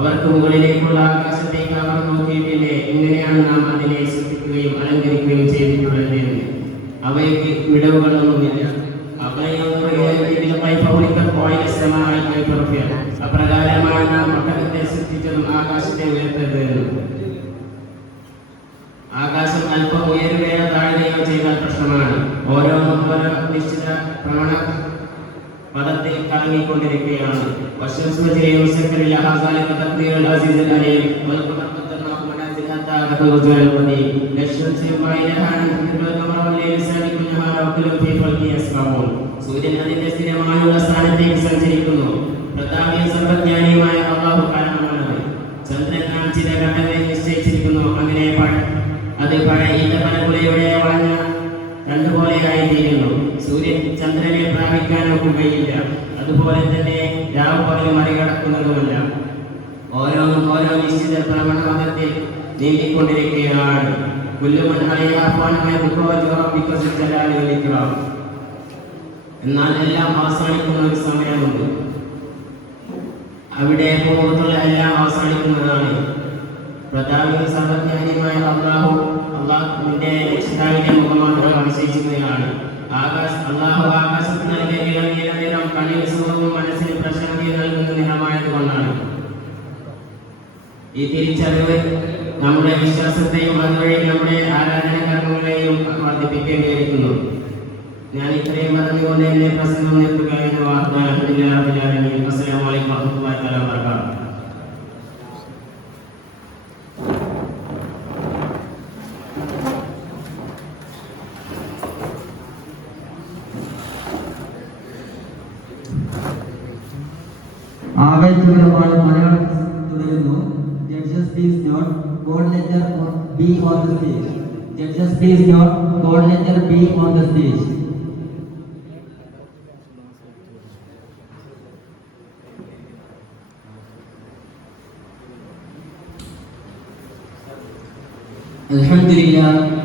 അവർക്ക് മുകളിലേക്കുള്ള ആകാശത്തേക്ക് അവർ നോക്കിയിട്ടില്ലേ? ഇങ്ങനെയാണ് നാം അതിനെ സൃഷ്ടിക്കുകയും അലങ്കരിക്കുകയും ചെയ്തിട്ടുള്ളത് എന്ന്. അവയ്ക്ക് വിടവുകളൊന്നുമില്ല. അപ്രകാരമാണ് നാം ഒട്ടകത്തെ സൃഷ്ടിച്ചതും ആകാശത്തെ ഉയർത്തത്. ആകാശം അല്പം ഉയരുകയോ താഴുകയോ ചെയ്താൽ പ്രശ്നമാണ്. ഓരോന്നും ഓരോ നിശ്ചിത പ്രവണ പദത്തിൽ കറങ്ങിക്കൊണ്ടിരിക്കുകയാണ്. സൂര്യൻ അതിന്റെ സ്ഥിരമായുള്ള സ്ഥാനത്തേക്ക് സഞ്ചരിക്കുന്നു. പ്രതാപിയ സർവജ്ഞാനിയുമായ അല്ലാഹു കാരണമാണത്. ചന്ദ്രൻ നാം ചില ഘട്ടങ്ങളെ നിശ്ചയിച്ചിരിക്കുന്നു. അങ്ങനെ അത് പഴയ ഈന്തപ്പനക്കുലയുടെ വളഞ്ഞ രണ്ടുപോലെയായിത്തീരുന്നു. സൂര്യൻ ചന്ദ്രനെ പ്രാപിക്കാനൊക്കുകയില്ല. അതുപോലെ തന്നെ രാവ് പകൽ മറികടക്കുന്നതുമല്ല. ഓരോന്നും ഓരോ നിശ്ചിത ഭ്രമണപഥത്തിൽ നീങ്ങിക്കൊണ്ടിരിക്കുകയാണ്. എന്നാൽ എല്ലാം അവസാനിക്കുന്ന ഒരു സമയമുണ്ട്. അവിടെ പൂർവ്വത്തുള്ള എല്ലാം അവസാനിക്കുന്നതാണ്. പ്രതാപിക സർവജ്ഞാനിയുമായ അള്ളാഹുവിന്റെ രക്ഷിതാവിന്റെ മുഖമാത്രം അവശേഷിക്കുകയാണ്. അള്ളാഹു ആകാശത്ത് നൽകിയ നിറം കണ്ണിന് സുഖവും മനസ്സിന് പ്രശാന്തി നൽകുന്ന നിറമായതുകൊണ്ടാണ്. ഈ തിരിച്ചറിവ് നമ്മുടെ വിശ്വാസത്തെയും അതുവഴി നമ്മുടെ ആരാധന കർമ്മങ്ങളെയും വർദ്ധിപ്പിക്കേണ്ടിയിരിക്കുന്നു. ഞാൻ ഇത്രയും പറഞ്ഞുകൊണ്ട് എന്റെ പ്രസംഗം നിർത്തുകയെന്ന് അസ്സലാമു അലൈക്കും വറഹ്മത്തുള്ളാഹി തആല വബറകാതുഹു. ആവേശകരമായ മലയാളം തുടരുന്നു. Judges please note code letter B on the stage. Judges please note code letter B on the stage.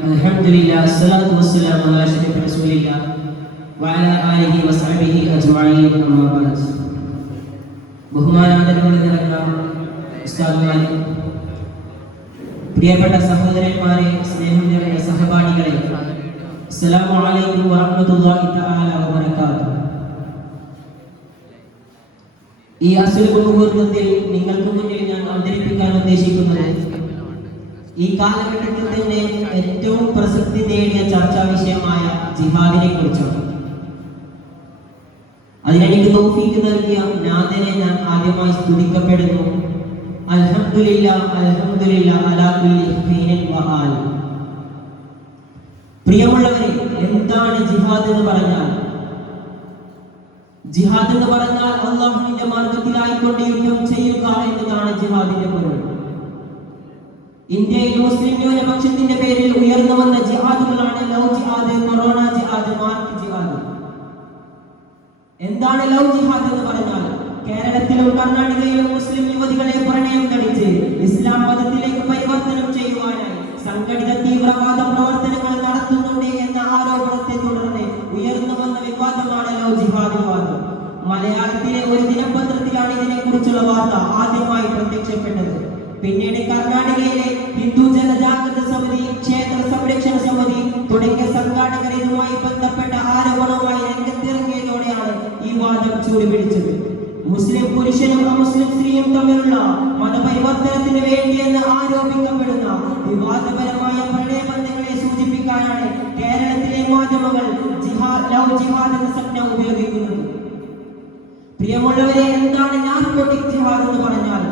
Alhamdulillah, assalatu wassalamu ala ashrafir rasulillah wa ala alihi wa sahbihi ajma'in, amma ba'd. ബഹുമാനാദരവുകൾ നിറഞ്ഞ ഉസ്താദുമാരെ, പ്രിയപ്പെട്ട സഹോദരന്മാരെ, സ്നേഹം നിറഞ്ഞ സഹപാഠികളെ, അസ്സലാമു അലൈക്കും വറഹ്മത്തുള്ളാഹി തആല വബറകാതുഹു. ഈ അസുലഭമുഹൂർത്തത്തിൽ നിങ്ങൾക്ക് മുന്നിൽ ഞാൻ അവതരിപ്പിക്കാൻ ഉദ്ദേശിക്കുന്നത് ഈ കാലഘട്ടത്തിൽ തന്നെ ഏറ്റവും പ്രസക്തി നേടിയ ചർച്ചാ വിഷയമായ ജിഹാദിനെ കുറിച്ചാണ്. അതിനെനിക്ക് തൗഫീഖ് നൽകിയ നാഥനെ ഞാൻ ആദ്യമായി സ്തുതിക്കപ്പെടുന്നു. അൽഹംദുലില്ലാഹ് അൽഹംദുലില്ലാഹ് അലാ കുല്ലി ഹീനിൻ വഹാൽ. പ്രിയമുള്ളവരെ, എന്താണ് ജിഹാദ് എന്ന് പറഞ്ഞാൽ? ജിഹാദ് എന്ന് പറഞ്ഞാൽ അല്ലാഹുവിന്റെ മാർഗത്തിലായിക്കൊണ്ട് യുദ്ധം ചെയ്യുക എന്നതാണ് ജിഹാദിന്റെ പൊരുൾ. ഇന്ത്യയിൽ മുസ്ലിം ന്യൂനപക്ഷത്തിന്റെ പേരിൽ ഉയർന്നു വന്ന ജിഹാദുകളാണ് ലവ് ജിഹാദ്, കൊറോണ ജിഹാദ്, മാർക്ക് ജിഹാദ്. എന്താണ് ലവ് ജിഹാദ് എന്ന് പറഞ്ഞാൽ? കേരളത്തിലും കർണാടകയിലും മുസ്ലിം യുവതികളെ പ്രണയം കഴിച്ച് ഇസ്ലാം മതത്തിലേക്ക് പരിവർത്തനം ചെയ്യുവാനായി സംഘടിത തീവ്രവാദ പ്രവർത്തനങ്ങൾ നടത്തുന്നുണ്ട് എന്ന ആരോപണത്തെ തുടർന്ന് ഉയർന്നു വന്ന വിവാദമാണ് ലവ് ജിഹാദ് വിവാദം. മലയാളത്തിലെ ഒരു ദിനപത്രത്തിലാണ് ഇതിനെ കുറിച്ചുള്ള വാർത്ത ആദ്യമായി പ്രത്യക്ഷപ്പെട്ടത്. പിന്നീട് കർണാടകയിലെ ഹിന്ദു ജനജാഗ്രത സമിതി, ക്ഷേത്ര സംരക്ഷണ സമിതി തുടങ്ങിയ സംഘാടകർ ഇതുമായി ബന്ധപ്പെട്ട ആരോപണവുമായി രംഗത്തിറങ്ങിയതോടെയാണ് ഈ വാദം ചൂടുപിടിച്ചത്. മുസ്ലിം പുരുഷനും അമുസ്ലിം സ്ത്രീയും തമ്മിലുള്ള മതപരിവർത്തനത്തിന് വേണ്ടിയെന്ന് ആരോപിക്കപ്പെടുന്ന വിവാദപരമായ പ്രണയബന്ധങ്ങളെ സൂചിപ്പിക്കാനാണ് കേരളത്തിലെ മാധ്യമങ്ങൾ ലവ് ജിഹാദ് എന്ന സംജ്ഞ ഉപയോഗിക്കുന്നത്. പ്രിയമുള്ളവരെ, എന്താണ് നാർക്കോട്ടിക് ജിഹാദ് എന്ന് പറഞ്ഞാൽ?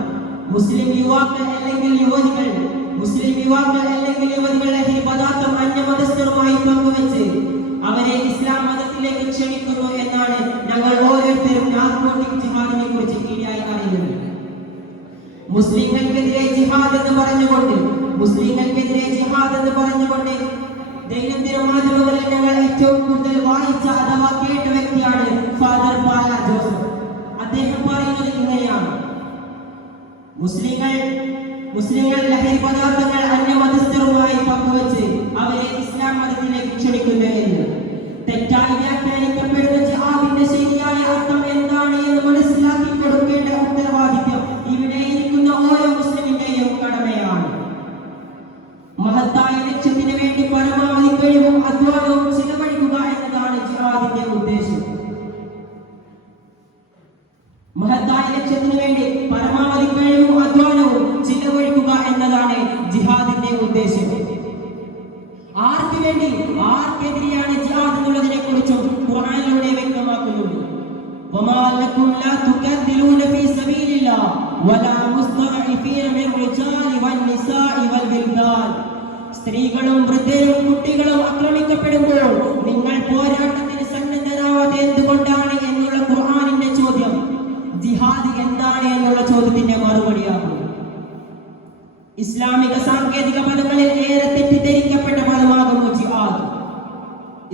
മുസ്ലിം യുവാക്കൾ അല്ലെങ്കിൽ യുവതികൾ ലഹരി പദാർത്ഥം അന്യമതസ്ഥരുമായി പങ്കുവെച്ച് അവരെ ഇസ്ലാം മതത്തിലേക്ക് ക്ഷണിക്കുന്നു എന്നാണ് ഞങ്ങൾ ഓരോരുത്തരും നാർക്കോട്ടിക് ജിഹാദിനെ കുറിച്ച് ശരിയായി അറിയുന്നത്. മുസ്ലിങ്ങൾക്കെതിരെ ജിഹാദ് എന്ന് പറഞ്ഞുകൊണ്ട് ദൈനംദിന മാധ്യമങ്ങളിൽ ഞങ്ങൾ ഏറ്റവും കൂടുതൽ വായിച്ച അഥവാ കേട്ട വ്യക്തിയാണ് ഫാദർ പാല ജോസഫ്. അദ്ദേഹം പറയുന്നത് ഇങ്ങനെയാണ്: മുസ്ലിങ്ങൾ ലഹരി പദാർത്ഥങ്ങൾ അന്യമതസ്ഥരുമായി പങ്കുവെച്ച് അവരെ ഇസ്ലാം മതത്തിലേക്ക് ക്ഷണിക്കുന്നു എന്ന്. തെറ്റായി വ്യാഖ്യാനിക്കപ്പെടുന്ന ജിഹാദിന്റെ ശരിയായ അർത്ഥം എന്താണ് എന്ന് മനസ്സിലാക്കി കൊടുക്കേണ്ട ഉത്തരവാദിത്യം ഇവിടെ ഇരിക്കുന്ന വലാ മുസ്തഅഫീന മിർ റിജാലി വന്നിസാഇ വൽവിൽദാൻ. സ്ത്രീകളും വൃദ്ധരും കുട്ടികളും ആക്രമിക്കപ്പെടുമ്പോൾ നിങ്ങൾ പോരാട്ടത്തിന് സന്നദ്ധരാവാതെ എന്തുകൊണ്ടാണ് എന്നുള്ള ഖുർആനിന്റെ ചോദ്യം ജിഹാദ് എന്താണ് എന്നുള്ള ചോദ്യത്തിന്റെ മറുപടിയാകും. ഇസ്ലാമിക സാങ്കേതിക പദങ്ങളിൽ ഏറെ തെറ്റിദ്ധരിക്കപ്പെട്ട പദമാകുന്നു ജിഹാദ്.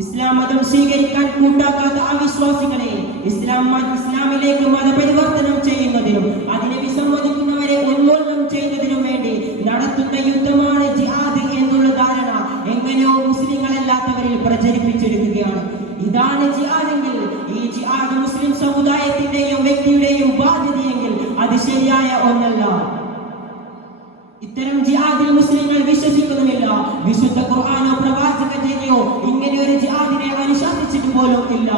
ഇസ്ലാം മതം സ്വീകരിക്കാൻ കൂട്ടാക്കാത്ത അവിശ്വാസികളെ ഇസ്ലാമിലേക്ക് മതപരിവർത്തനം ചെയ്യുന്നതിനും അതിനെ വിസമ്മതിക്കുന്നവരെ ഉന്മൂലനം ചെയ്യുന്നതിനും വേണ്ടി നടത്തുന്ന യുദ്ധമാണ് ജിഹാദ് എന്നുള്ള ധാരണ എങ്ങനെയോ മുസ്ലിങ്ങളല്ലാത്തവരിൽ പ്രചരിപ്പിച്ചെടുക്കുകയാണ്. ഇതാണ് ജിഹാദെങ്കിൽ ഈ ജിഹാദ് മുസ്ലിം സമുദായത്തിന്റെയും വ്യക്തിയുടെയും ബാധ്യതയെങ്കിൽ അത് ശരിയായ ഒന്നല്ല. ഇത്തരം ജിഹാദിൽ മുസ്ലിങ്ങൾ വിശ്വസിക്കുന്നുമില്ല. വിശുദ്ധ ഖുർആനോ പ്രവാചക ചര്യയോ ഇങ്ങനെ ഒരു ജിഹാദിനെ അനുശാസിച്ചിട്ട് പോലും ഇല്ല.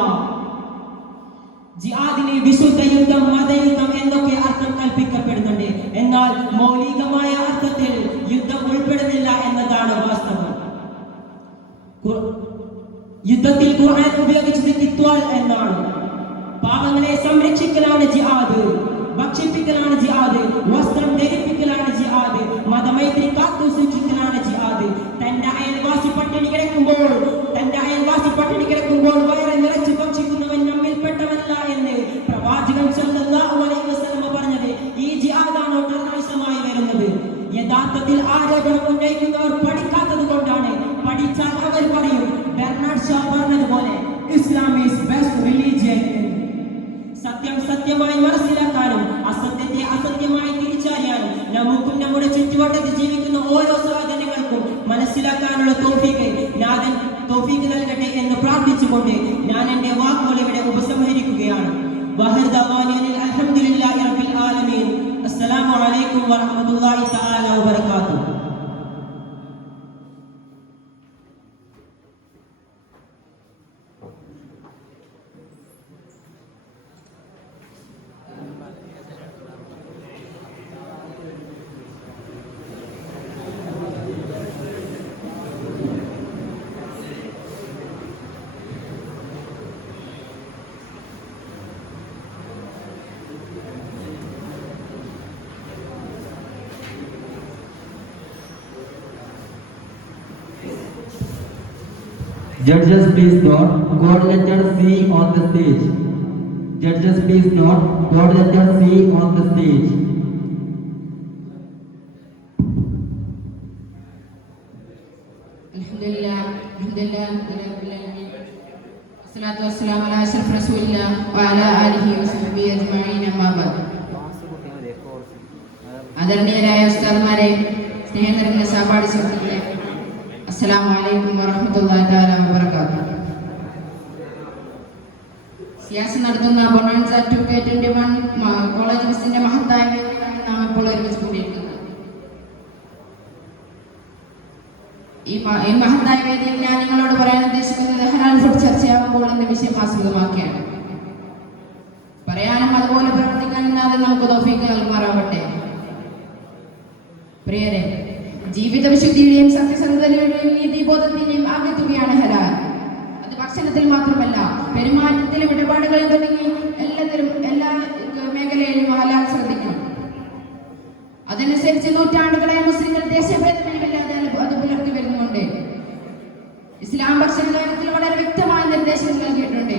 ജിഹാദിന് വിശുദ്ധ യുദ്ധം, മതയുദ്ധം എന്നൊക്കെ അർത്ഥം കൽപ്പിക്കപ്പെടുന്നുണ്ട്. എന്നാൽ മൗലികമായ അർത്ഥത്തിൽ യുദ്ധം ഉൾപ്പെടുന്നില്ല എന്നതാണ് വാസ്തവം. യുദ്ധത്തിൽ ഖുർആൻ ഉപയോഗിച്ചത് കിത്വാൽ എന്നാണ്. പാവങ്ങളെ സംരക്ഷിക്കലാണ് ജിഹാദ്, ഭക്ഷിപ്പിക്കലാണ് ജിഹാദ്, വസ്ത്രം ധരിപ്പിക്കലാണ് ജിഹാദ്, മതമൈത്രി കാത്തു സൂക്ഷിക്കലാണ് ജിഹാദ്. തന്റെ അയൽവാസി പട്ടിണി കിടക്കുമ്പോൾ വയറ് നിറച്ച് ഭക്ഷിക്കുന്നവൻ നമ്മിൽപ്പെട്ടവനല്ല എന്ന് പ്രവാചകൻ സല്ലല്ലാഹു അലൈഹി വസല്ലം പറഞ്ഞത് ഈ ജിഹാദാണോ ടെററിസമായി വരുന്നത്? യഥാർത്ഥത്തിൽ ആരോപണം ഉന്നയിക്കുന്നവർ പഠിക്കാത്തത് കൊണ്ടാണ്. പഠിച്ചാൽ അവർ പറയും ബെർണാഡ് ഷാ പറഞ്ഞതുപോലെ ഇസ്ലാം ഈസ് ബെസ്റ്റ് റിലീജിയൻ. സത്യം സത്യമായി മനസ്സിലാക്കാനും അസത്യത്തെ അസത്യമായി തിരിച്ചറിയാനും നമുക്കും നമ്മുടെ ചുറ്റുവട്ടത്ത് ജീവിക്കുന്ന ഓരോ സഹോദരങ്ങൾക്കും മനസ്സിലാക്കാനുള്ള തൗഫീഖ് നൽകട്ടെ എന്ന് പ്രാർത്ഥിച്ചുകൊണ്ട് ഞാൻ എന്റെ വാക്കുകൾ ഇവിടെ ഉപസംഹരിക്കുകയാണ്. അൽഹംദുലില്ലാഹി റബ്ബിൽ ആലമീൻ. അസ്സലാമു അലൈക്കും വറഹ്മത്തുള്ളാഹി തആല വബറകാതുഹു. Judges, please note code letter C on the stage. Judges, please note code letter C on the stage. Alhamdulillah, rabbil alamin. Wassalatu wassalamu ala ashraf rasulillah wa ala alihi wa sahbihi ajma'in, amma ba'd. ആദരണീയരായ ഉസ്താദ്മാരെ, സ്നേഹം നിറഞ്ഞ സഹപാഠി സുഹൃത്തുക്കളെ, അസ്സലാമു അലൈക്കും വറഹ്മത്തുള്ളാഹി തആല വബറകാതുഹു. സിയാസ നടത്തുന്ന ബൊണാൻസ 2K21 കോളേജ് ബസിന്റെ മഹത്തായ വേദിയിലാണ് നാം ഇപ്പോൾ ഒരുമിച്ച് കൂടിയിരിക്കുന്നത്. ഈ മഹത്തായ വേദിയിൽ ഞാൻ നിങ്ങളോട് പറയാൻ ഉദ്ദേശിക്കുന്നത് ഹലാൽ ഫുഡ് ചർച്ചയാകുമ്പോൾ എന്ന വിഷയം ആസ്പദമാക്കിയാണ്. പറയാനും അതുപോലെ പ്രവർത്തിക്കാനും നമുക്ക് തൗഫീഖ് നൽകുമാറാവട്ടെ. പ്രിയരെ, ജീവിത വിശുദ്ധിയുടെയും സത്യസന്ധതയുടെയും നീതിബോധത്തിന്റെയും ആകെത്തുകയാണ് ഹലാൽ. അത് ഭക്ഷണത്തിൽ മാത്രമല്ല, പെരുമാറ്റത്തിലും ഇടപാടുകളിൽ തുടങ്ങി എല്ലാ മേഖലയിലും ഹലാൽ ശ്രദ്ധിക്കണം. അതനുസരിച്ച് നൂറ്റാണ്ടുകളായി മുസ്ലിങ്ങൾ ദേശഭേദമേമില്ലാതെ അത് പുലർത്തി വരുന്നുണ്ട്. ഇസ്ലാം ഭക്ഷണ കാര്യത്തിൽ വളരെ വ്യക്തമായ നിർദ്ദേശങ്ങൾ നൽകിയിട്ടുണ്ട്.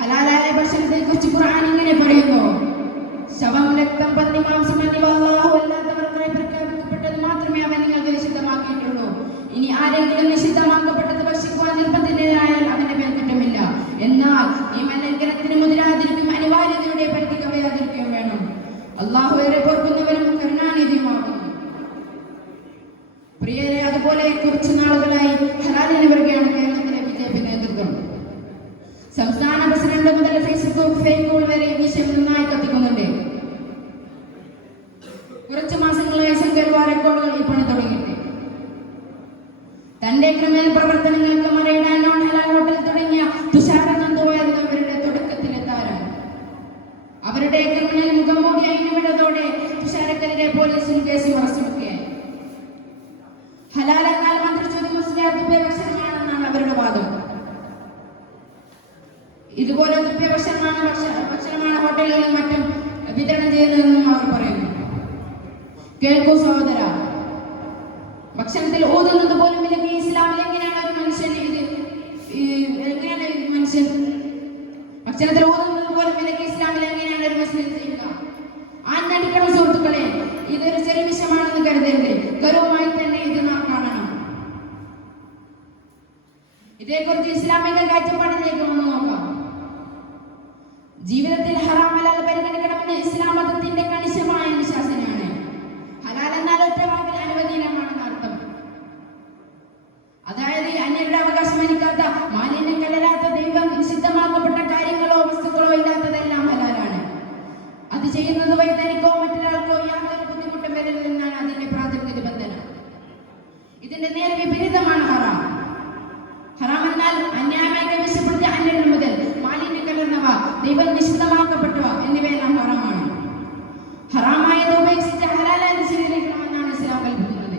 ഹലാലായ ഭക്ഷണത്തെ കുറിച്ച് ഖുർആൻ ഇങ്ങനെ പറയുന്നു: ശവം, രക്തം, പന്നി മാംസം എന്നിവ അല്ലാഹു അല്ലാത്തവർക്കായി പ്രഖ്യാപിക്കപ്പെട്ടത് മാത്രമേ അവൻ നിങ്ങൾക്ക് നിഷിദ്ധമാക്കിയിട്ടുള്ളൂ. ഇനി ആരെങ്കിലും നിഷിദ്ധമാക്കപ്പെട്ടത് ഭക്ഷിക്കുവാൻ നിർബന്ധിതനായാൽ അവന്റെ മേൽ കുറ്റമില്ല. എന്നാൽ ഈ മലങ്കരത്തിന് മുതിരാതിരിക്കും, അനിവാര്യതയുടെ പരിധി കവിയാതിരിക്കുകയും വേണം. അല്ലാഹു ഏറെ പൊറുക്കുന്നവനും കരുണാനിധിയുമാകുന്നു. പ്രിയരെ, അതുപോലെ കുറച്ചു നാളുകളായി ഹലാലിന് വരികയാണ് കേരളത്തിലെ BJP നേതൃത്വം. സംസ്ഥാന പ്രസിഡന്റ് മുതൽ ഫേസ്ബുക്ക് വരെ വിഷയം നന്നായി കത്തിക്കുന്നുണ്ട്. കുറച്ചു മാസങ്ങളായി സംഘർവാ റെക്കോർഡുകൾ ഈ പണി തുടങ്ങിയിട്ട് തന്റെ ക്രിമിനൽ പ്രവർത്തനങ്ങൾക്ക് മറയിടാൻ നോൺ ഹലാൽ ഹോട്ടൽ തുടങ്ങിയ തുഷാര നന്ദുവായിരുന്നു അവരുടെ തുടക്കത്തിലെ താരം. അവരുടെ ക്രിമിനൽ മുഖം മൂടി അഴിഞ്ഞുവിട്ടതോടെ തുഷാരക്കെതിരെ പോലീസിൽ കേസ് മറച്ചുവെക്കുകയായി. ഹലാൽ എന്നാൽ മന്ത്രിച്ചത് മുസ്ലിം ഭക്ഷണമാണെന്നാണ് അവരുടെ വാദം. ഇതുപോലെ ഭക്ഷണമാണ് ഹോട്ടലുകളിലും മറ്റും വിതരണം ചെയ്യുന്നതെന്നും അവർ പറയുന്നു. കേൾക്കൂ സഹോദര, ഭക്ഷണത്തിൽ ഊതുന്നത് പോലും ഇല്ലെങ്കിൽ ഇസ്ലാമിൽ എങ്ങനെയാണ് ഒരു മനുഷ്യൻ ഭക്ഷണത്തിൽ ഊതുന്നത് പോലും ഇല്ലെങ്കിൽ ഇസ്ലാമിൽ എങ്ങനെയാണ് ഒരു മുസ്ലിം ചെയ്യുക? ആഞ്ഞടിക്കണം സുഹൃത്തുക്കളെ, ഇതൊരു ചെറിയ വിഷയമാണെന്ന് കരുതരുത്. ഗൗരവമായി തന്നെ ഇത് നാം കാണണം. ഇതേക്കുറിച്ച് ഇസ്ലാമിക കാഴ്ചപ്പാടിലേക്ക് വന്ന് നോക്കാം. ജീവിതത്തിൽ ഹറാം ഹലാൽ പരിഗണിക്കണമെന്ന് ഇസ്ലാം മതത്തിന്റെ കണിശമായ അനുശാസനയാണ്. ഹലാൽ എന്നാൽ ഒറ്റ വാക്കിൽ അനുവദനീയമാണെന്ന് അർത്ഥം. അതായത് അന്യരുടെ അവകാശം ഹനിക്കാത്ത, മാലിന്യം കലരാത്ത, ദൈവം നിഷിദ്ധമാക്കപ്പെട്ട കാര്യങ്ങളോ വസ്തുക്കളോ ഇല്ലാത്തതെല്ലാം ഹലാലാണ്. അത് ചെയ്യുന്നത് വഴി തനിക്കോ മറ്റൊരാൾക്കോ യാതൊരു ബുദ്ധിമുട്ടും വരില്ലെന്നാണ് അതിന്റെ പ്രാഥമിക നിബന്ധന. ഇതിന്റെ നേരെ വിപരീതമാണ് ഹറാം. ഹറാം എന്നാൽ അന്യായമായി കൈവശപ്പെടുത്തിയ അന്യരിൽ മുതൽ മാലിന്യം കലർന്നവ, ദൈവം നിഷിദ്ധമാക്കപ്പെട്ടവ എന്നിവയെല്ലാം ഹറാമാണ്. ഹറാമായത് ഉപേക്ഷിച്ച് ഹലാലായത് സ്വീകരിക്കണമെന്നാണ് ഇസ്ലാം കൽപ്പിക്കുന്നത്.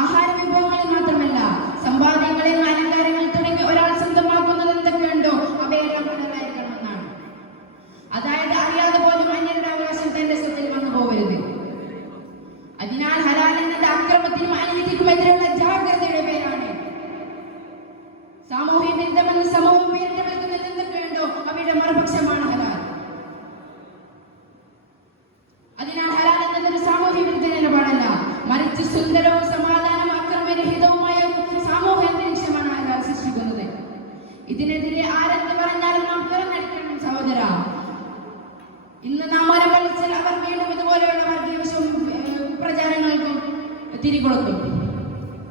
ആഹാര വിഭവങ്ങളിൽ മാത്രമല്ല, സമ്പാദ്യങ്ങളിൽ, അലങ്കാരങ്ങൾ തുടങ്ങി ഒരാൾ സ്വന്തമാക്കുന്നത് എന്തൊക്കെയുണ്ടോ അവയെല്ലാം ഹലാലായിരിക്കണമെന്നാണ്. അതായത് അറിയാതെ പോലും അന്യരുടെ അവകാശം തന്റെ സ്വത്തിൽ വന്നു പോകരുത്. അതിനാൽ ഹലാൽ എന്നത് അക്രമത്തിനും അനീതിക്കുമെതിരെയുള്ള ജാഗ്രതയുടെ പേരാണ്. സാമൂഹ്യ വിരുദ്ധമെന്ന് സമൂഹം പേരിട്ട് വിളിക്കുന്നത് എന്തൊക്കെയുണ്ടോ അവയുടെ മറുപക്ഷമാണ് ഹലാൽ. അതിനാൽ ഹലാൽ എന്നതൊരു സാമൂഹ്യ വിരുദ്ധ നിലപാടല്ല, മറിച്ച് സുന്ദരവും സമാധാനവും അക്രമരഹിതവുമായ ഒരു സാമൂഹ്യ അന്തരീക്ഷമാണ് ഹലാൽ സൃഷ്ടിക്കുന്നത്. ഇതിനെതിരെ ആരെന്ന് പറഞ്ഞാലും നാം തുറന്നടിക്കണം സഹോദര. ഇന്ന് നാം ഒരവലിച്ചാൽ അവർ വീണ്ടും ഇതുപോലെയുള്ള വർഗീയവശവും പ്രചാരങ്ങൾക്കും തിരികൊളുത്തും.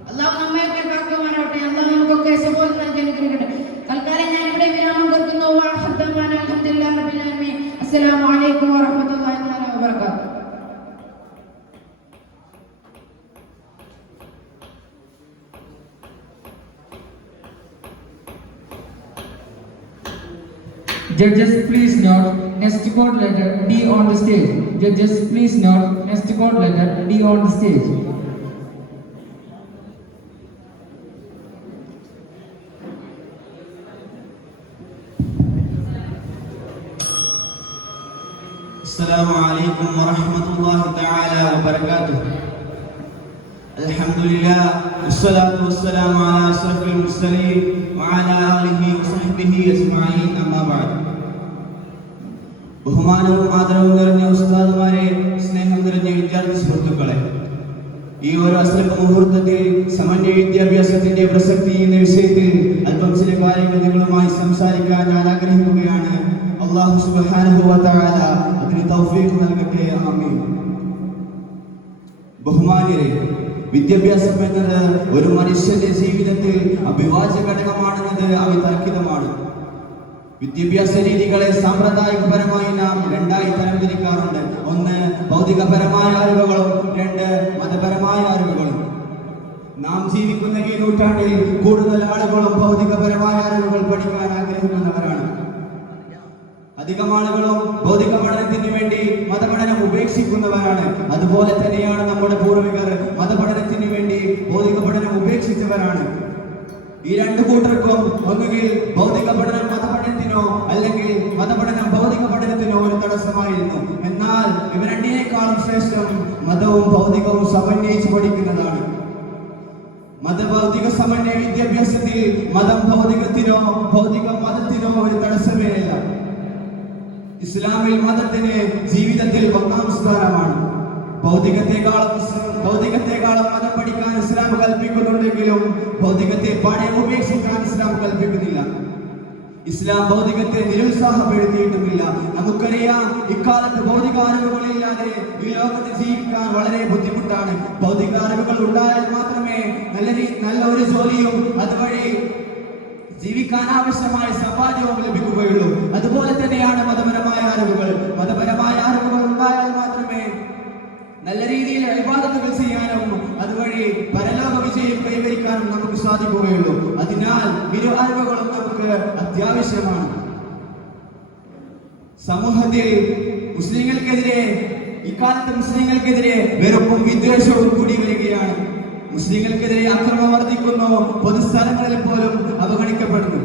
അള്ളാഹു നമ്മയൊക്കെ കാക്കുമാറാവട്ടെ. അള്ളാഹു നമുക്കൊക്കെ സുബോധം നൽകി അനുഗ്രഹിക്കട്ടെ. തൽക്കാലം ഞാൻ ഇവിടെ വിരാമം കൊടുക്കുന്നു. അൽഹംദുലില്ലാഹി റബ്ബിൽ ആലമീൻ. അസ്സലാമു അലൈക്കും വറഹ്മത്തുള്ളാഹി വബറകാതുഹു. Judges, please note next board letter D on the stage. Judges, please note next board letter D on the stage. السلام عليكم ورحمة الله تعالى وبركاته. الحمد لله والصلاة والسلام على أشرف المرسلين وعلى آله وصحبه أجمعين. أما بعد. ബഹുമാനവും ആദരവും നിറഞ്ഞ ഉസ്താദുമാരെ, സ്നേഹം നിറഞ്ഞ വിദ്യാർത്ഥി സുഹൃത്തുക്കളെ, ഈ ഒരു അസ്ലഭ മുഹൂർത്തത്തിൽ സമന്വയ വിദ്യാഭ്യാസത്തിന്റെ പ്രസക്തി എന്ന വിഷയത്തിൽ അല്പം ചില കാര്യങ്ങൾ നിങ്ങളുമായി സംസാരിക്കാൻ ഞാൻ ആഗ്രഹിക്കുകയാണ്. അല്ലാഹു സുബ്ഹാനഹു വ തആല അതിന് തൗഫീഖ് നൽകട്ടെ. ആമീൻ. ബഹുമാന്യരെ, വിദ്യാഭ്യാസം എന്നത് ഒരു മനുഷ്യന്റെ ജീവിതത്തിൽ അവിഭാജ്യ ഘടകമാണെന്നത് അവിതർക്കിതമാണ്. വിദ്യാഭ്യാസ രീതികളെ സാമ്പ്രദായികപരമായി നാം രണ്ടായി തരംതിരിക്കാറുണ്ട്. ഒന്ന് ഭൗതികപരമായ അറിവുകളും രണ്ട് മതപരമായ അറിവുകളും. നാം ജീവിക്കുന്ന ഈ നൂറ്റാണ്ടിൽ കൂടുതൽ ആളുകളും ഭൗതികപരമായ അറിവുകൾ പഠിക്കാൻ ആഗ്രഹിക്കുന്നവരാണ്. അധികം ആളുകളും ഭൗതിക പഠനത്തിന് വേണ്ടി മതപഠനം ഉപേക്ഷിക്കുന്നവരാണ്. അതുപോലെ തന്നെയാണ് നമ്മുടെ പൂർവികർ മതപഠനത്തിന് വേണ്ടി ഭൗതിക പഠനം ഉപേക്ഷിച്ചവരാണ്. ഈ രണ്ടു കൂട്ടർക്കും ഒന്നുകിൽ ഭൗതിക പഠനം മതപഠനത്തിനോ അല്ലെങ്കിൽ മതപഠനം ഭൗതിക പഠനത്തിനോ ഒരു തടസ്സമായിരുന്നു. എന്നാൽ ഇവ രണ്ടിനേക്കാളും ശ്രേഷ്ഠം മതവും ഭൗതികവും സമന്വയിച്ച് പഠിക്കുന്നതാണ്. മതഭൗതിക സമന്വയ വിദ്യാഭ്യാസത്തിൽ മതം ഭൗതികത്തിനോ ഭൗതികം മതത്തിനോ ഒരു തടസ്സമേ അല്ല. ഇസ്ലാമിൽ മതത്തിന് ജീവിതത്തിൽ ഒന്നാം സ്ഥാനമാണ്. ഭൗതികത്തെക്കാളും മതം പഠിക്കാൻ ഇസ്ലാം കൽപ്പിക്കുന്നുണ്ടെങ്കിലും ഭൗതികത്തെ പാടെ ഉപേക്ഷിക്കാൻ ഇസ്ലാം കൽപ്പിക്കുന്നില്ല. ഇസ്ലാം ഭൗതികത്തെ നിരുത്സാഹപ്പെടുത്തിയിട്ടുമില്ല. നമുക്കറിയാം, ഇക്കാലത്ത് ഭൗതിക അറിവുകളില്ലാതെ ഈ ലോകത്ത് ജീവിക്കാൻ വളരെ ബുദ്ധിമുട്ടാണ്. ഭൗതിക അറിവുകൾ ഉണ്ടായാൽ മാത്രമേ നല്ല ഒരു ജോലിയും അതുവഴി ജീവിക്കാൻ ആവശ്യമായ സമ്പാദ്യവും ലഭിക്കുകയുള്ളൂ. അതുപോലെ തന്നെയാണ് മതപരമായ അറിവുകൾ. മതപരമായ അറിവുകൾ ഉണ്ടായാൽ മാത്രമേ നല്ല രീതിയിൽ ഇബാദത്തുകൾ ചെയ്യാനും അതുവഴി പരലോക വിജയം കൈവരിക്കാനും നമുക്ക് സാധിക്കുകയുള്ളൂ. അതിനാൽ ഇരു അറിവുകളും നമുക്ക് അത്യാവശ്യമാണ്. സമൂഹത്തിൽ ഇക്കാലത്ത് മുസ്ലിങ്ങൾക്കെതിരെ വെറുപ്പും വിദ്വേഷവും കൂടി വരികയാണ്. മുസ്ലിങ്ങൾക്കെതിരെ അക്രമം വർദ്ധിക്കുന്നു. പൊതുസ്ഥലങ്ങളിൽ പോലും അവഗണിക്കപ്പെടുന്നു.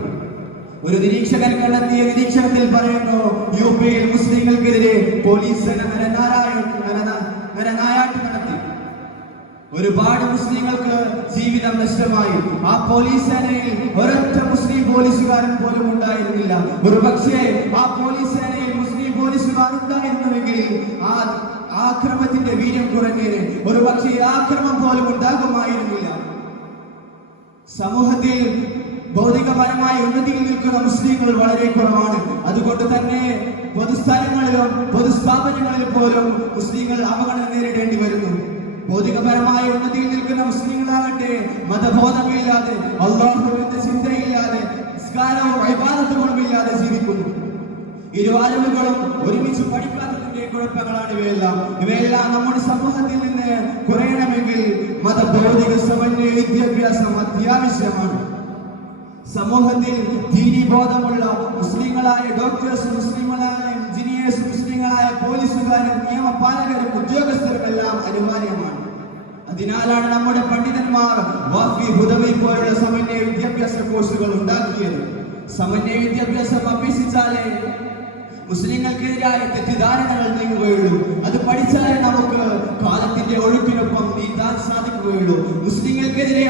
ഒരു നിരീക്ഷകൻ കണ്ടെത്തിയ നിരീക്ഷണത്തിൽ പറയുന്നു, യു പിയിൽ മുസ്ലിങ്ങൾക്കെതിരെ പോലീസ് ഒരുപാട് മുസ്ലിങ്ങൾക്ക് ജീവിതം നഷ്ടമായി. ആ പോലീസ് സേനയിൽ ഒരൊറ്റ മുസ്ലിം പോലീസുകാരൻ പോലും ഉണ്ടായിരുന്നില്ല. ഒരു പക്ഷേ ആ പോലീസ് സേനയിൽ മുസ്ലിം പോലീസുകാർ ഉണ്ടായിരുന്നുവെങ്കിൽ ആ ആക്രമത്തിന്റെ വീര്യം കുറഞ്ഞേനെ. ഒരു പക്ഷേ ആക്രമം പോലും ഉണ്ടാകുമായിരുന്നില്ല. സമൂഹത്തിൽ ഭൗതികപരമായ ഉന്നതിയിൽ നിൽക്കുന്ന മുസ്ലിങ്ങൾ വളരെ കുറവാണ്. അതുകൊണ്ട് തന്നെ പൊതുസ്ഥലങ്ങളിലും പൊതുസ്ഥാപനങ്ങളിലും പോലും മുസ്ലിങ്ങൾ അവഗണന നേരിടേണ്ടി വരുന്നു. ഭൗതികപരമായ ഉന്നതിയിൽ നിൽക്കുന്ന മുസ്ലിങ്ങളാകട്ടെ മതബോധമില്ലാതെ, അല്ലാഹുവിന്റെ ചിന്തയില്ലാതെ, നിസ്കാരവും ഇബാദത്തുകളും ഇല്ലാതെ ജീവിക്കുന്നു. ഇരുവാലവുകളും ഒരുമിച്ച് പഠിക്കാത്തതിന്റെ കുഴപ്പങ്ങളാണ് ഇവയെല്ലാം നമ്മുടെ സമൂഹത്തിൽ നിന്ന് കുറയണമെങ്കിൽ മതബോധിക സമന്വയ വിദ്യാഭ്യാസം അത്യാവശ്യമാണ്. സമൂഹത്തിൽ ദീനി ബോധമുള്ള മുസ്ലിങ്ങളായ ഡോക്ടേഴ്സ്, മുസ്ലിങ്ങളായ എഞ്ചിനീയേഴ്സ്, മുസ്ലിങ്ങളായ പോലീസുകാരും നിയമപാലകരും ഉദ്യോഗസ്ഥരും എല്ലാം അനിവാര്യമാണ്. അതിനാലാണ് നമ്മുടെ പണ്ഡിതന്മാർ വാഫി, ഹുദവി പോലുള്ള സമന്വയ വിദ്യാഭ്യാസ കോഴ്സുകൾ ഉണ്ടാക്കിയത്. സമന്വയ വിദ്യാഭ്യാസം അഭ്യസിച്ചാലേ മുസ്ലിങ്ങൾക്കെതിരായ തെറ്റിദ്ധാരണകൾ നീങ്ങുകയുള്ളൂ. അത് പഠിച്ചാലേ നമുക്ക് കാലത്തിന്റെ ഒഴുക്കിനൊപ്പം നീന്താൻ സാധിക്കുകയുള്ളൂ. മുസ്ലിങ്ങൾക്കെതിരെ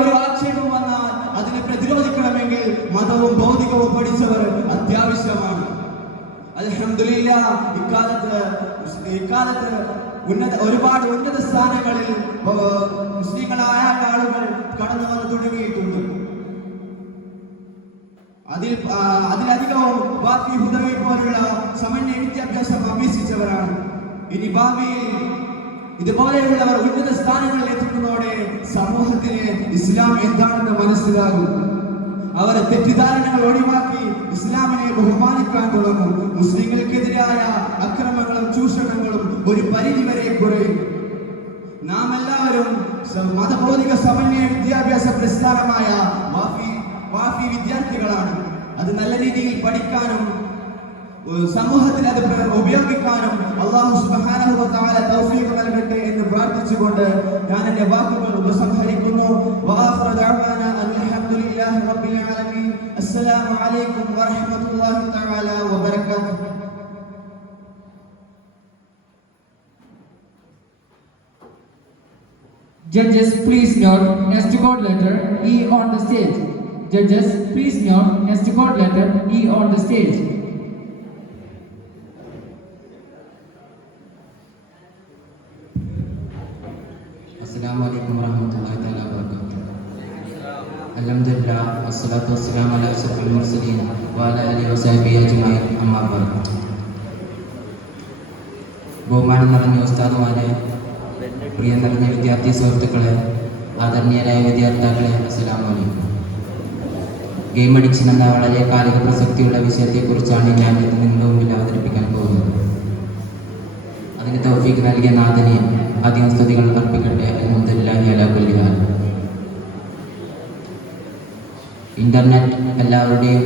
ഒരു ആക്ഷേപം വന്നാൽ അതിനെ പ്രതിരോധിക്കണമെങ്കിൽ മതവും ഭൗതികവും പഠിച്ചവർ അത്യാവശ്യമാണ്. അൽഹംദുലില്ലാഹ് ഇക്കാലത്ത് ഒരുപാട് ഉന്നത സ്ഥാനങ്ങളിൽ മുസ്ലിങ്ങളായ ആളുകൾ കടന്നു വന്ന് തുടങ്ങിയിട്ടുണ്ട്. അതിലധികവും വാഫി, ഹുദവി പോലുള്ള സമന്വയ വിദ്യാഭ്യാസം അഭ്യസിച്ചവരാണ്. ഇനി ഭാവിയിൽ ഇതുപോലെയുള്ളവർ ഉന്നത സ്ഥാനങ്ങളിൽ എത്തുന്നതോടെ സമൂഹത്തിന് ഇസ്ലാം എന്താണെന്ന് മനസ്സിലാകും. അവർ തെറ്റിദ്ധാരണകൾ ഒഴിവാക്കി ഇസ്ലാമിനെ ബഹുമാനിക്കാൻ തുടങ്ങും. മുസ്ലിങ്ങൾക്കെതിരായ അക്രമങ്ങളും ചൂഷണങ്ങളും ഒരു പരിധിവരെ കുറയും. നാം എല്ലാവരും മതബോധിക സമന്വയ വിദ്യാഭ്യാസ പ്രസ്ഥാനമായ വാഫി വിദ്യാർത്ഥികളാണ്. അത് നല്ല രീതിയിൽ പഠിക്കാനും സമൂഹത്തിൽ അത് ഉപയോഗിക്കാനും അല്ലാഹു സുബ്ഹാനഹു വ തആല തൗഫീഖ് നൽകട്ടെ എന്ന് പ്രാർത്ഥിച്ചുകൊണ്ട് ഞാൻ എൻ്റെ വാക്കുകൾ ഉപസംഹരിക്കുന്നു. വആഖിറു ദഅവാനാ അൽഹംദുലില്ലാഹി റബ്ബിൽ ആലമീൻ. അസ്സലാമു അലൈക്കും വറഹ്മത്തുള്ളാഹി തആല വബറകാതുഹു. Judges, please note next to God letter E on the stage. Judges, please note next to God letter E on the stage. Assalamualaikum warahmatullahi wabarakatuh. Alhamdulillah wassalatu wassalamu ala asyrafil mursalin wa ala alihi wasahbihi ajma'in. Amma ba'd. ബഹുമാനം നിറഞ്ഞ ഉസ്താദുമാരെ, പ്രിയ നിറഞ്ഞ വിദ്യാർത്ഥി സുഹൃത്തുക്കളെ, ആദരണീയരായ വിദ്യാർത്ഥികളെ, അസ്സലാമു അലൈക്കും. ഗെയിം അഡിക്ഷൻ എന്ന വളരെ കാലിക പ്രസക്തിയുള്ള വിഷയത്തെക്കുറിച്ചാണ് ഞാൻ നിങ്ങളുടെ മുമ്പിൽ അവതരിപ്പിക്കാൻ പോകുന്നത്. അതിന് തൗഫീഖ് നൽകിയ നാഥനെ ആദ്യം സ്തുതികൾ അർപ്പിക്കട്ടെ. അൽഹംദുലില്ലാഹി അലാ കുല്ലി ഹാൽ. ഇന്റർനെറ്റ് എല്ലാവരുടെയും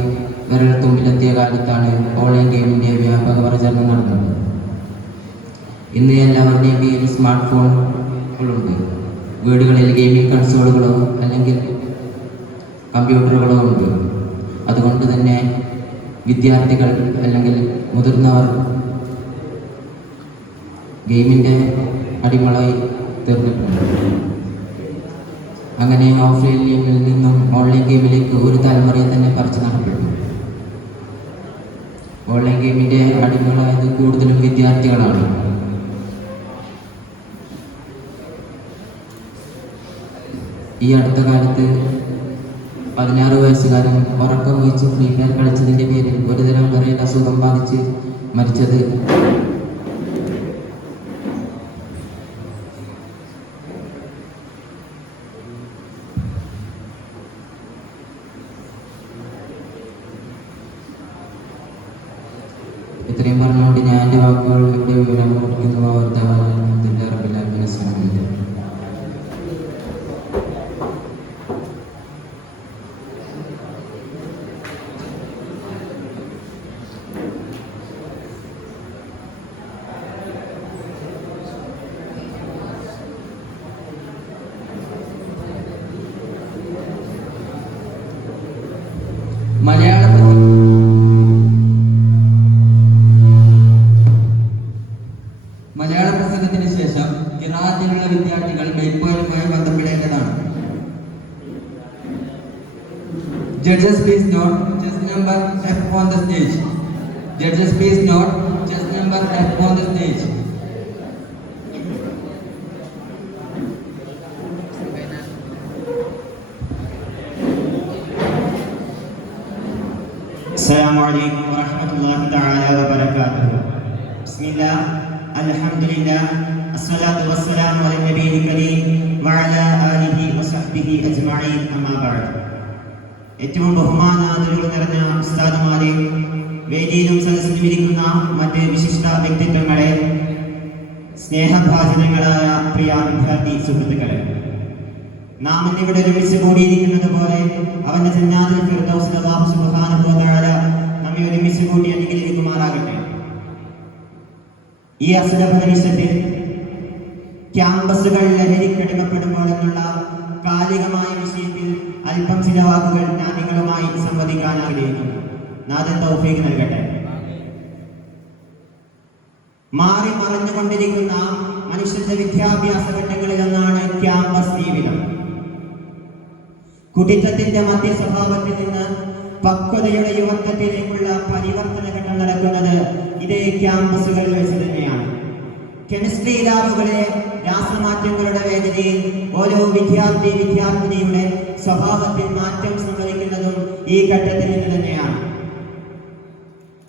വിരൽത്തുമ്പിലെത്തിയ കാലത്താണ് ഓൺലൈൻ ഗെയിമിന്റെ വ്യാപക പ്രചരണം നടന്നത്. ഇന്ന് എല്ലാവരുടെയും കയ്യിൽ സ്മാർട്ട് ഫോണുകളുണ്ട്. വീടുകളിൽ ഗെയിമിംഗ് കൺസോളുകളോ അല്ലെങ്കിൽ കമ്പ്യൂട്ടറുകളോ ഉണ്ട്. അതുകൊണ്ട് തന്നെ വിദ്യാർത്ഥികൾ അല്ലെങ്കിൽ മുതിർന്നവർ ഗെയിമിൻ്റെ അടിമകളായി തീർന്നിട്ടുണ്ട്. അങ്ങനെ ഓഫ്ലൈൻ ഗെയിമിൽ നിന്നും ഓൺലൈൻ ഗെയിമിലേക്ക് ഒരു തലമുറയെ തന്നെ പറിച്ചു നടപ്പെട്ടു. ഓൺലൈൻ ഗെയിമിൻ്റെ അടിമകളായത് കൂടുതലും വിദ്യാർത്ഥികളാണ്. ഈ അടുത്ത കാലത്ത് 16 വയസ്സുകാരൻ ഉറക്കം ഒഴിച്ച് ഫ്രീ ഫയർ കളിച്ചതിൻ്റെ പേരിൽ ഒരുതരം വിറയൽ അസുഖം ബാധിച്ച് മരിച്ചത് ഇത്രയും പറഞ്ഞുകൊണ്ട് ഞാൻ എൻ്റെ വാക്കുകൾ ഇവിടെ വിവരം കൊടുക്കുന്നു. മലയാള പ്രസംഗത്തിന് വിദ്യാർത്ഥികൾ മേൽപ്പോരുമായി ബന്ധപ്പെടേണ്ടതാണ്. Judges, please note chess number F on the stage. Judges, please note chess number F on the stage. السلام عليكم ورحمة الله تعالى وبركاته. بسم الله الحمد لله الصلاة والسلام على النبي الكريم وعلى آله وصحبه أجمعين أما بعد. ഏറ്റവും ബഹുമാനാദരവുകൾ നിറഞ്ഞ ഉസ്താദുമാരെ, വേദിയിലും സദസ്സിലും ഇരിക്കുന്ന മറ്റ് വിശിഷ്ട വ്യക്തിത്വങ്ങളെ, സ്നേഹഭാജനങ്ങളായ പ്രിയ വിദ്യാർത്ഥി സുഹൃത്തുക്കളെ, നാം ഇന്നിവിടെ ഒരുമിച്ച് കൂടിയിരിക്കുന്നത് പോലെ അവന്റെ ജന്നാത്തുൽ ഫിർദൗസിൽ അല്ലാഹു സുബ്ഹാനഹു വ തആല നമ്മെ ഒരുമിച്ച് കൂടി അനുഗ്രഹിക്കുമാറാകട്ടെ. ഈ അസുലഭ നിമിഷത്തിൽ ക്യാമ്പസുകൾ ലഹരിക്കടിമപ്പെടുമ്പോൾ എന്നുള്ള കാലികമായ വിഷയത്തിൽ അല്പം ചില വാക്കുകൾ ഞാൻ നിങ്ങളുമായി സംവദിക്കാൻ ആഗ്രഹിക്കുന്നു. നാഥൻ തൗഫീഖ് നൽകട്ടെ. മാറി മറഞ്ഞുകൊണ്ടിരിക്കുന്ന മനുഷ്യന്റെ വിദ്യാഭ്യാസ ഘട്ടങ്ങളിലൊന്നാണ് ക്യാമ്പസ് ജീവിതം. കുടിത്തത്തിന്റെ മധ്യ സ്വഭാവത്തിൽ നിന്ന് പക്വതയുടെ യുവത്വത്തിലേക്കുള്ള പരിവർത്തന ഘട്ടം നടക്കുന്നത് ഇതേ ക്യാമ്പസുകളിൽ വെച്ച് തന്നെയാണ്. കെമിസ്ട്രി ലാബുകളിലെ രാസമാറ്റങ്ങളുടെ വേഗതയിൽ ഓരോ വിദ്യാർത്ഥിനിയുടെ സ്വഭാവത്തിൽ മാറ്റം സംഭവിക്കുന്നതും ഈ ഘട്ടത്തിൽ നിന്ന് തന്നെയാണ്.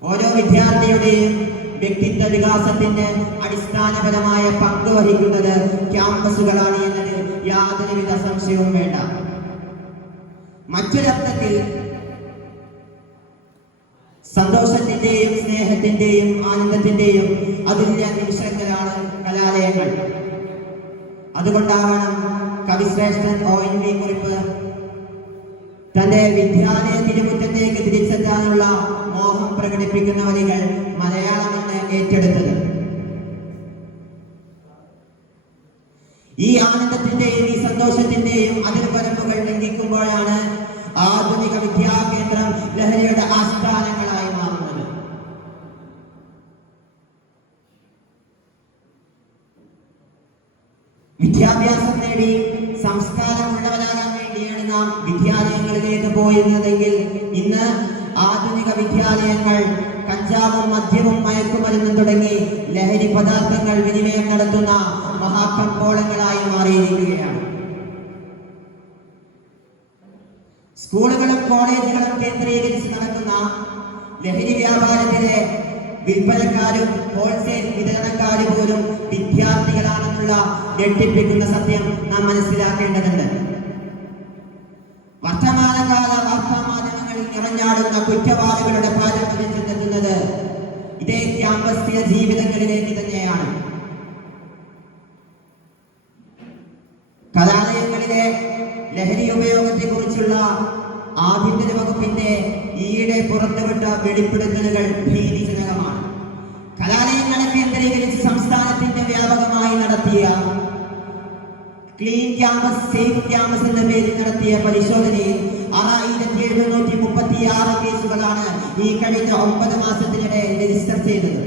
ഓരോ വിദ്യാർത്ഥിയുടെയും വ്യക്തിത്വ വികാസത്തിന് അടിസ്ഥാനപരമായ പങ്ക് വഹിക്കുന്നത് ക്യാമ്പസുകളാണ് എന്നതിൽ യാതൊരുവിധ സംശയവും വേണ്ട. മറ്റൊരർത്ഥത്തിൽ സന്തോഷത്തിന്റെയും സ്നേഹത്തിന്റെയും ആനന്ദത്തിന്റെയും അതുല്യ നിമിഷങ്ങളാണ് കലാലയങ്ങൾ. അതുകൊണ്ടാവണം കവിശ്രേഷ്ഠൻ ONV കുറിപ്പ് തന്റെ വിദ്യാലയ തിരുമുറ്റത്തേക്ക് തിരിച്ചെത്താനുള്ള മോഹം പ്രകടിപ്പിക്കുന്ന വരികൾ മലയാളമെന്ന് ഏറ്റെടുത്തത്. ഈ ആനന്ദത്തിന്റെയും ഈ സന്തോഷത്തിന്റെയും അതിർവരമ്പുകൾ ലംഘിക്കുമ്പോഴാണ് ആധുനിക വിദ്യാകേന്ദ്രം ലഹരിയുടെ ആസ്ഥാനങ്ങളായി മാറുന്നത്. വിദ്യാഭ്യാസം നേടി സംസ്കാരമുള്ളവരാകാൻ വേണ്ടിയാണ് നാം വിദ്യാലയങ്ങളിലേക്ക് പോയിരുന്നതെങ്കിൽ ഇന്ന് ആധുനിക വിദ്യാലയങ്ങൾ കഞ്ചാവും മദ്യവും മയക്കുമരുന്നും തുടങ്ങി ലഹരി പദാർത്ഥങ്ങൾ വിനിമയം നടത്തുന്ന മഹാകമ്പോളങ്ങളായി മാറിയിരിക്കുകയാണ്. സ്കൂളുകളും കോളേജുകളും കേന്ദ്രീകരിച്ച് നടക്കുന്ന ലഹരി വ്യാപാരത്തിലെ വിൽപ്പനക്കാരും ഹോൾസെയിൽ വിതരണക്കാരും പോലും വിദ്യാർത്ഥികളാണെന്നുള്ള ഞെട്ടിപ്പിക്കുന്ന സത്യം നാം മനസ്സിലാക്കേണ്ടതുണ്ട്. വർത്തമാനകാല വാർത്താമാധ്യമങ്ങളിൽ നിറഞ്ഞാടുന്ന കുറ്റവാളികളുടെ പാരമ്പര്യം ചെന്നെത്തുന്നത് ഇതേ ക്യാമ്പസ് ജീവിതങ്ങളിലേക്ക് തന്നെയാണ്. കലാലയങ്ങളിലെ ലഹരി ഉപയോഗത്തെ കുറിച്ചുള്ള ആഭ്യന്തര വകുപ്പിന്റെ ഈയിടെ പുറത്തുവിട്ട വെളിപ്പെടുത്തലുകൾ ഭീതിജനകമാണ്. കലാലയങ്ങളെ കേന്ദ്രീകരിച്ച് സംസ്ഥാനത്തിന്റെ വ്യാപകമായി നടത്തിയ ക്ലീൻ ക്യാമ്പസ് സേഫ് ക്യാമ്പസ് എന്ന പേരിൽ നടത്തിയ പരിശോധനയിൽ 6736 കേസുകളാണ് ഈ കഴിഞ്ഞ 9 മാസത്തിനിടെ രജിസ്റ്റർ ചെയ്തത്.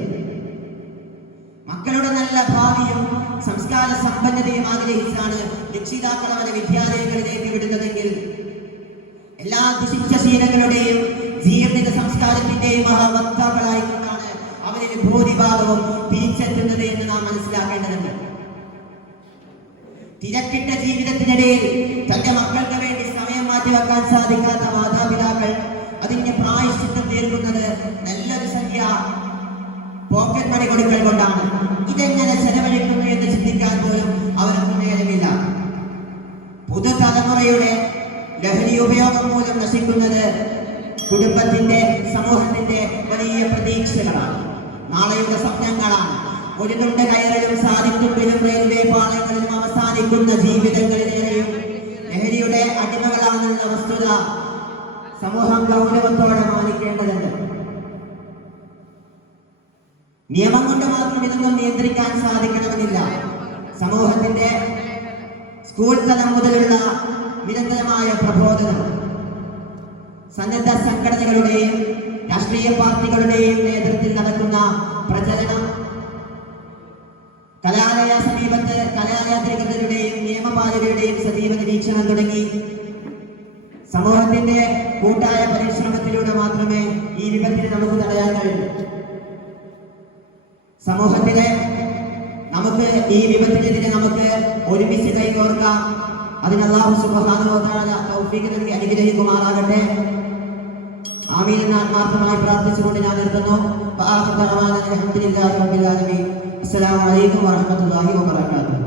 മക്കളുടെ നല്ല ഭാവിയും സംസ്കാര സമ്പന്നതയും ആഗ്രഹിച്ചാണ് രക്ഷിതാക്കൾ അവരെ വിദ്യാലയങ്ങളിലേക്ക് വിടുന്നതെങ്കിൽ എല്ലാ ദുഷിച്ച ശീലങ്ങളുടെയും ജീർണിത സംസ്കാരത്തിന്റെയും മഹാവക്താക്കളായിക്കൊണ്ടാണ് അവരിൽ ഭൂരിഭാഗവും തിരിച്ചെത്തുന്നത് എന്ന് നാം മനസ്സിലാക്കേണ്ടതുണ്ട്. തിരക്കിട്ട ജീവിതത്തിനിടയിൽ തന്റെ മക്കൾക്ക് വേണ്ടി സമയം മാറ്റിവെക്കാൻ സാധിക്കാത്ത മാതാപിതാക്കൾ അതിന്റെ പ്രായശ്ചിത്തം തീർക്കുന്നത് നല്ലൊരു സംഖ്യ പോക്കറ്റ് മണി കൊടുക്കൽ കൊണ്ടാണ്. ഇതെങ്ങനെ ചെലവഴിക്കുന്നു എന്ന് ചിന്തിക്കാൻ പോലും അവർക്ക് നേരമില്ല. പുതുതലമുറയുടെ ലഹരി ഉപയോഗം മൂലം നശിക്കുന്നത് കുടുംബത്തിന്റെ സമൂഹത്തിന്റെ വലിയ പ്രതീക്ഷകളാണ്, നാളെയുടെ സ്വപ്നങ്ങളാണ്. ഒരു തുണ്ട് കയറിലും സാധിക്കുമ്പോഴും റെയിൽവേ പാളങ്ങളിലും അവസാനിക്കുന്ന ജീവിതങ്ങളിലേറെയും ലഹരിയുടെ അടിമകളാണെന്നുള്ള വസ്തുത സമൂഹം ഗൗരവത്തോടെ മാനിക്കേണ്ടതുണ്ട്. നിയമം കൊണ്ട് മാത്രം ഇതൊന്നും നിയന്ത്രിക്കാൻ സാധിക്കണമെന്നില്ല. സമൂഹത്തിന്റെ സ്കൂൾ തലം മുതലുള്ള നിരന്തരമായ പ്രബോധനം, സന്നദ്ധ സംഘടനകളുടെയും രാഷ്ട്രീയ പാർട്ടികളുടെയും നേതൃത്വത്തിൽ നടക്കുന്ന പ്രചരണം, കലാലയ സമീപത്ത് കലായാത്രികരുടെയും നിയമപാലകരുടെയും സജീവ നിരീക്ഷണം തുടങ്ങി. സമൂഹത്തിന്റെ കൂട്ടായ പരിശ്രമത്തിലൂടെ മാത്രമേ ഈ വിപത്തിനെ നമുക്ക് തടയാൻ കഴിയൂ. സമൂഹത്തിലെ നമുക്ക് ഈ വിപത്തിനെതിരെ നമുക്ക് ഒരുമിച്ച് കൈകോർക്കാം. അതിന് അല്ലാഹു സുബ്ഹാനഹു വ തആല തൗഫീഖ് നൽകി അനുഗ്രഹിക്കുമാറാകട്ടെ. ആമീൻ എന്ന് ആത്മാർത്ഥമായി പ്രാർത്ഥിച്ചുകൊണ്ട് ഞാൻ നിർത്തുന്നു. അസ്സലാമു അലൈക്കും വറഹ്മത്തുള്ളാഹി വബറകാതുഹു.